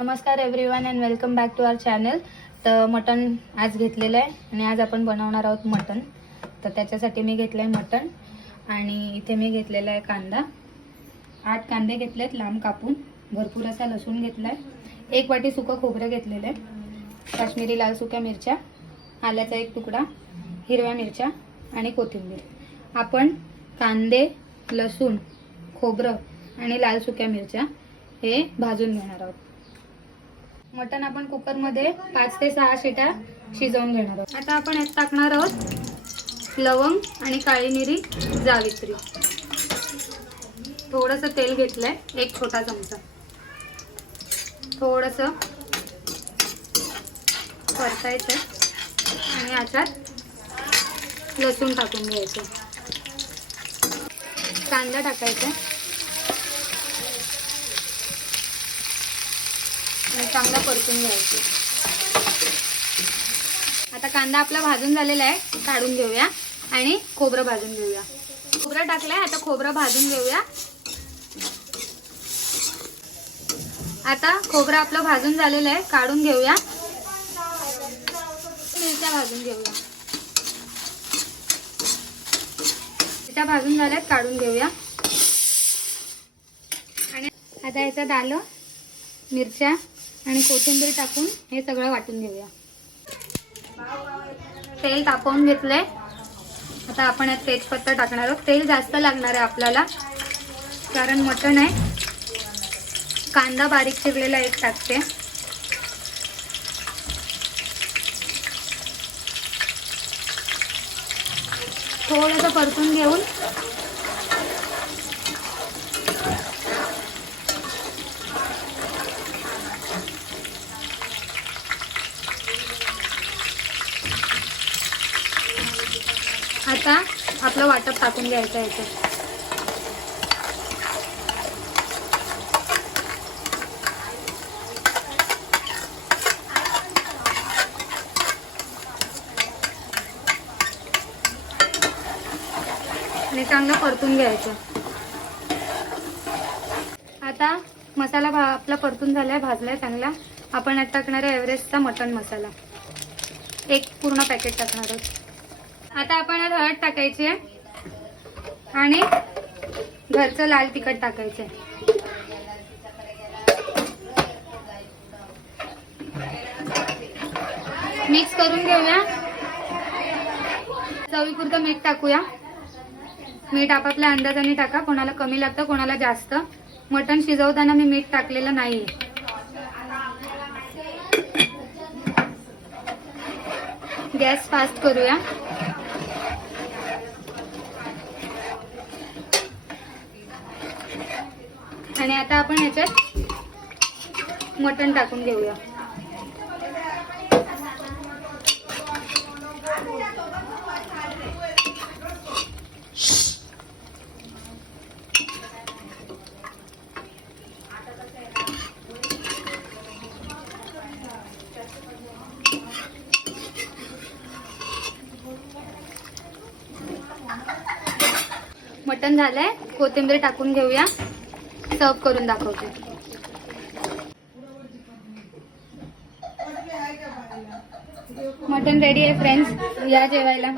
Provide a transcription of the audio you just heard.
नमस्कार everyone and welcome back to our channel. तर mutton आज घेतलेलं आहे आणि आज आपण बनवणार आहोत मटन. तर त्याच्यासाठी मी घेतलं आहे मटन आणि इथे मी घेतलेला आहे कांदा. 8 कांदे घेतलेत लांब कापून. भरपूर असा लसूण घेतला आहे. 1 वाटी सुकं खोबरं घेतलेलं आहे. काश्मीरी लाल सुक्या मिरच्या, आल्याचा 1 तुकडा, हिरव्या मिरच्या आणि कोथिंबीर. आपण कांदे, लसूण, खोबरं आणि लाल सुक्या मिरच्या हे भाजून घेणार आहोत. मटन आपण कुकरमध्ये 5 ते 6 शिट्या शिजवून घेणार आहोत. आता आपण यात टाकणार आहोत लवंग आणि काळी मिरी, जावित्री. थोडंसं तेल घेतलंय, 1 छोटा चमचा. थोडंसं परतायचं आणि याच्यात लसूण टाकून घ्यायचं. कांदा टाकायचा, चांगला परतून घ्यायचं. आता कांदा आपला भाजून झालेला आहे, काढून घेऊया आणि खोबरं भाजून घेऊया. खोबरं टाकलंय, आता खोबरं भाजून घेऊया. आता खोबरं आपलं भाजून झालेलं आहे, काढून घेऊया. मिरच्या भाजून घेऊया. मिरच्या भाजून झाल्यात, काढून घेऊया. आणि आता याच्यात आलं, मिरच्या आणि कोथिंबीर टाकून हे सगळं वाटून घेऊया. तेल तापवून घेतलंय. आता आपण यात तेजपत्ता टाकणार आहोत. तेल जास्त लागणार आहे आपल्याला, कारण मटण आहे. कांदा बारीक चिरलेला 1 टाकते. थोडंसं परतून घेऊन आता आपलं वाटप टाकून घ्यायचं आहे. आणि चांगलं परतून घ्यायचं. आता मसाला आपला परतून झालाय, भाजलाय चांगला. आपण यात टाकणार आहे एव्हरेस्टचा मटन मसाला. 1 पूर्ण पॅकेट टाकणार आहोत. आता आपण यात हळद टाकायची आहे आणि घरचं लाल तिखट टाकायचं आहे. मिक्स करून घेऊया. चवीपुरतं मीठ टाकूया. मीठ आपापल्या अंदाजाने टाका. कोणाला कमी लागतं, कोणाला जास्त. मटण शिजवताना मी मीठ टाकलेलं नाही. गॅस फास्ट करूया. आणि आता आपण याच्यात मटण टाकून घेऊया. मटण झालंय, कोथिंबीर टाकून घेऊया. सर्व करून दाखवते. मटण रेडी आहे फ्रेंड्स, या जेवायला.